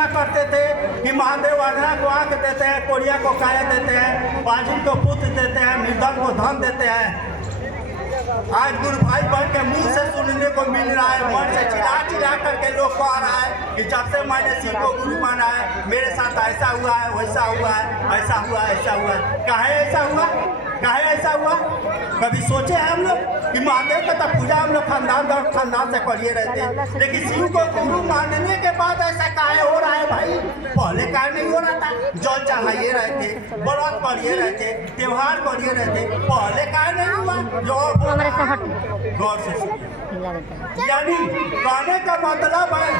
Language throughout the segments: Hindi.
सुना करते थे कि महादेव आंधरा को आंख देते हैं, कोरिया को काया देते हैं, बाजिन को पुत्र देते हैं, निर्धन को धन देते हैं। आज गुरु भाई बहन के मुंह से सुनने को मिल रहा है, मन से चिल्ला चिल्ला करके लोग कह रहा है कि जब से मैंने शिव को गुरु माना है मेरे साथ ऐसा हुआ है, वैसा हुआ है, ऐसा हुआ है, ऐसा हुआ है। काहे ऐसा हुआ, काहे ऐसा हुआ? कभी सोचे हैं हम लोग कि महादेव का तो पूजा हम लोग खानदान से करिए रहते हैं, लेकिन शिव को गुरु मानने के बाद ऐसा काहे हो रहा है भाई? पहले काहे नहीं हो रहा था? जल चढ़ाइए रहते, व्रत करिए रहते, त्योहार करिए रहते, पहले काहे नहीं हुआ? जो गौर से यानी कहने का मतलब है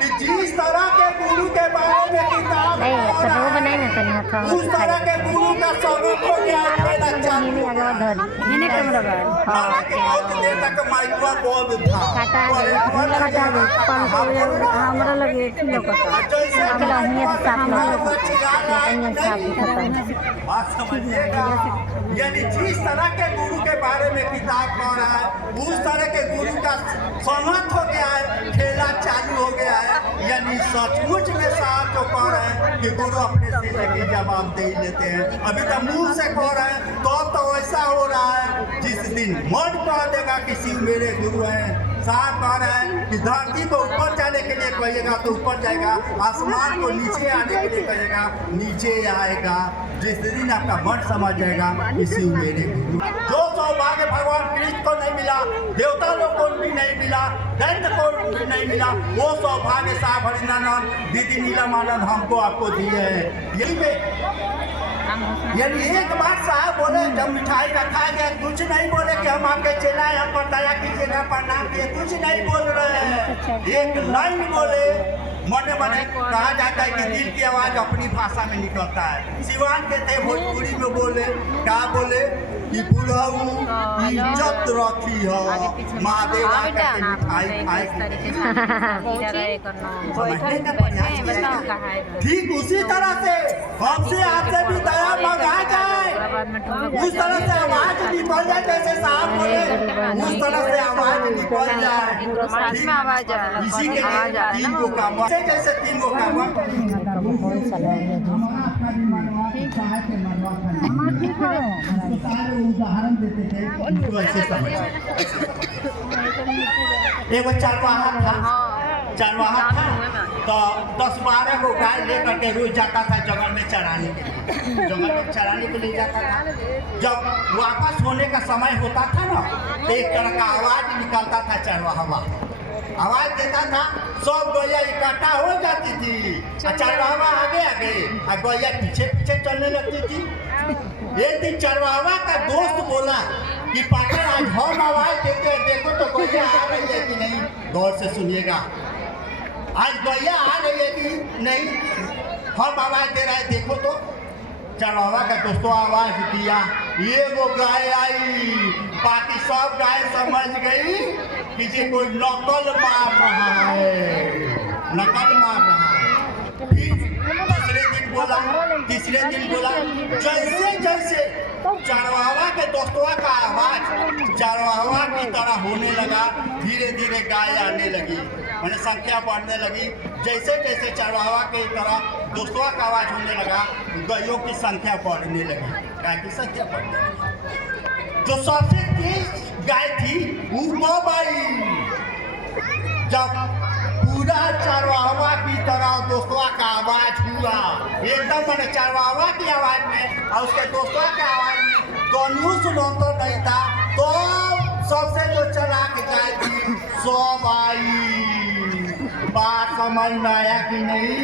कि जिस तरह के गुरु के बारे में किताब उस तरह के गुरु का स्वरूप हो गया। हालांकि बहुत देर तक माइकवा बंद था, बात समझिएगा। यानी जिस तरह के गुरु के बारे में किताब पढ़ रहा है उस तरह के गुरु का समर्थ हो गया है, खेला चालू हो गया है। यानी सचमुच में साहब जो कह रहे हैं कि गुरु अपने शिष्य की जवाब दे लेते हैं, अभी तो मुंह से कह रहे हैं तो ऐसा हो रहा है जिस दिन मन कह देगा कि शिव मेरे गुरु हैं। साहब कह रहे हैं कि धरती को ऊपर जाने के लिए कहिएगा तो ऊपर जाएगा, आसमान को नीचे आने के लिए कहिएगा नीचे आएगा। जिस दिन आपका मन समझ जाएगा कि शिव मेरे गुरु। जो सौभाग्य भगवान कृष्ण को नहीं मिला, देवता लोग को भी नहीं मिला, दैत्य को भी नहीं मिला, वो सौभाग्य साहब हरिनानंद दीदी नीलमानंद हमको आपको दिए हैं। यही में यानी एक बात साहब बोले जब मिठाई रखा गया कुछ नहीं बोले कि हम आपके चेला हैं, हम पर दया कीजिएगा, प्रणाम किए, कुछ नहीं बोल रहे हैं। एक लाइन बोले, मने मने कहा जाता है कि दिल की आवाज अपनी भाषा में निकलता है। सिवान के थे भोजपुरी में बोले, क्या बोले कि बुढ़ऊ इज्जत रखी हो महादेव मिठाई खाए। ठीक उसी तरह से हमसे आपसे भी दया मंगा जाए, उस तरह से आवाज निकल जाए जैसे साहब बोले, उस तरह से आवाज निकल जाए। इसी के लिए तीन को काम जैसे तीन को काम उदाहरण देते थे ऐसे समझ। एक चरवाहा था तो 10-12 को गाय लेकर के रोज जाता था जंगल में चराने के लिए, जंगल में चराने के लिए जाता था। जब वापस होने का समय होता था ना तो एक तरह का आवाज निकलता था, चरवाहा आवाज देता था, सब गैया इकट्ठा हो जाती थी, चरवाहा आगे आगे और गैया पीछे पीछे चलने लगती थी। एक दिन चरवाहा का दोस्त बोला कि पाकर आज हम आवाज देते हैं, देखो तो गैया आ रही है कि नहीं। गौर से सुनिएगा, आज गैया आ रही है कि नहीं, हम आवाज दे रहे हैं, देखो तो। चरवाहा का दोस्तों आवाज दिया, ये वो गाय आई, बाकी सब गाय समझ गई कि ये कोई नकल मार रहा है, नकल मार रहा है। फिर दूसरे दिन बोला, तीसरे दिन बोला, जैसे जैसे चरवाहा के दोस्तों का आवाज चरवाहा की तरह होने लगा, धीरे धीरे गाय आने लगी, मैंने संख्या बढ़ने लगी। जैसे जैसे चरवाहा की तरह दोस्तों का आवाज होने लगा, गायों की संख्या बढ़ने लगी, गाय की संख्या बढ़ने लगी। जो सबसे तेज गाय थी वो कब आई? जब पूरा चरवाहा की तरह दोस्तों का आवाज हुआ, एकदम मैंने चरवाहा की आवाज में और उसके दोस्तों की आवाज में दोनों सुनता नहीं था, तो सबसे जो चलाक गाय थी सब आई। बात समझ में आया कि नहीं?